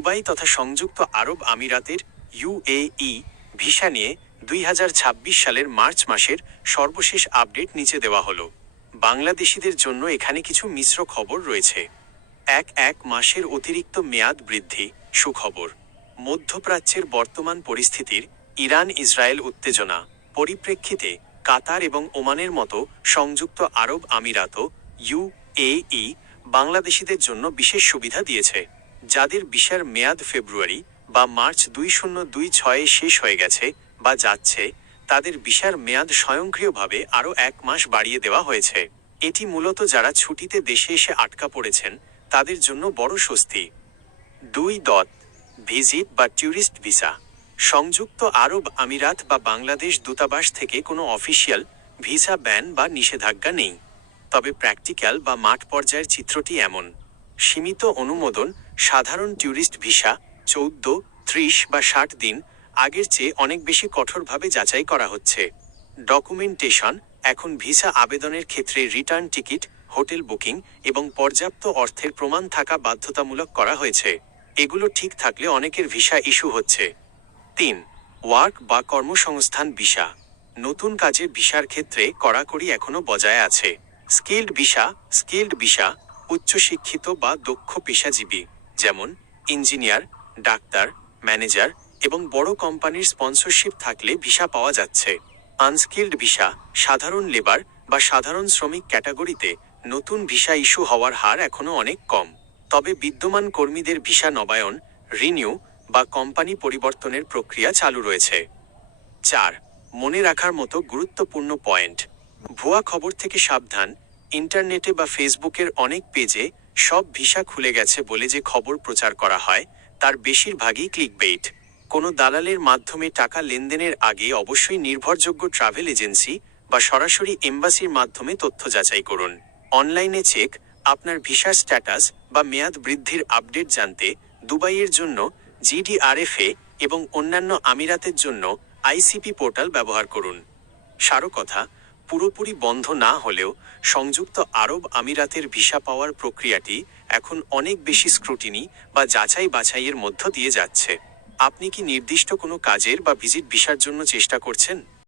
Dubai তথা সংযুক্ত আরব আমিরাতের ইউএই ভিসা নিয়ে 2026 সালের মার্চ মাসের সর্বশেষ আপডেট নিচে দেওয়া হলো। বাংলাদেশিদের জন্য এখানে কিছু মিশ্র খবর রয়েছে। এক মাসের অতিরিক্ত মেয়াদ বৃদ্ধি। সুখবর। মধ্যপ্রাচ্যের বর্তমান পরিস্থিতির ইরান ইসরায়েল উত্তেজনা পরিপ্রেক্ষিতে কাতার এবং ওমানের মতো সংযুক্ত আরব আমিরাতও ইউএই বাংলাদেশিদের জন্য বিশেষ সুবিধা দিয়েছে। যাদের ভিসার মেয়াদ ফেব্রুয়ারি বা মার্চ 2026 শেষ হয়ে গেছে বা যাচ্ছে, তাদের ভিসার মেয়াদ স্বয়ংক্রিয়ভাবে আরও 1 মাস বাড়িয়ে দেওয়া হয়েছে। এটি মূলত যারা ছুটিতে দেশে এসে আটকা পড়েছেন তাদের জন্য বড় স্বস্তি। 2. ভিজিট বা ট্যুরিস্ট ভিসা। সংযুক্ত আরব আমিরাত বা বাংলাদেশ দূতাবাস থেকে কোনো অফিসিয়াল ভিসা ব্যান বা নিষেধাজ্ঞা নেই। তবে প্র্যাকটিক্যাল বা মাঠ পর্যায়ের চিত্রটি এমন। সীমিত অনুমোদন। সাধারণ ট্যুরিস্ট ভিসা 14, 30 বা 60 দিন আগের চেয়ে অনেক বেশি কঠোরভাবে যাচাই করা হচ্ছে। ডকুমেন্টেশন। এখন ভিসা আবেদনের ক্ষেত্রে রিটার্ন টিকিট, হোটেল বুকিং এবং পর্যাপ্ত অর্থের প্রমাণ থাকা বাধ্যতামূলক করা হয়েছে। এগুলো ঠিক থাকলে অনেকের ভিসা ইস্যু হচ্ছে। 3. ওয়ার্ক বা কর্মসংস্থান ভিসা। নতুন কাজের ভিসার ক্ষেত্রে কড়াকড়ি এখনও বজায় আছে। স্কিল্ড ভিসা উচ্চশিক্ষিত বা দক্ষ পেশাজীবী, যেমন ইঞ্জিনিয়ার, ডাক্তার, ম্যানেজার এবং বড় কোম্পানির স্পন্সরশিপ থাকলে ভিসা পাওয়া যাচ্ছে। আনস্কিল্ড ভিসা সাধারণ লেবার বা সাধারণ শ্রমিক ক্যাটাগরিতে নতুন ভিসা ইস্যু হওয়ার হার এখনও অনেক কম। তবে বিদ্যমান কর্মীদের ভিসা নবায়ন, রিনিউ বা কোম্পানি পরিবর্তনের প্রক্রিয়া চালু রয়েছে। 4. মনে রাখার মতো গুরুত্বপূর্ণ পয়েন্ট। ভুয়া খবর থেকে সাবধান। ইন্টারনেটে বা ফেসবুকের অনেক পেজে সব ভিসা খুলে গেছে বলে যে খবর প্রচার করা হয় তার বেশিরভাগই ক্লিকবেইট। কোনো দালালের মাধ্যমে টাকা লেনদেনের আগে অবশ্যই নির্ভরযোগ্য ট্রাভেল এজেন্সি বা সরাসরি এম্বাসির মাধ্যমে তথ্য যাচাই করুন। অনলাইনে চেক। আপনার ভিসার স্ট্যাটাস বা মেয়াদ বৃদ্ধির আপডেট জানতে দুবাইয়ের জন্য জিডিআরএফএ এবং অন্যান্য আমিরাতের জন্য আইসিপি পোর্টাল ব্যবহার করুন। সারকথা, পুরোপুরি বন্ধ না হলেও সংযুক্ত আরব আমিরাতের ভিসা পাওয়ার প্রক্রিয়াটি এখন অনেক বেশি স্ক্রুটিনি বা যাচাই বাছাইয়ের মধ্য দিয়ে যাচ্ছে। আপনি কি নির্দিষ্ট কোনো কাজের বা ভিজিট ভিসার জন্য চেষ্টা করছেন?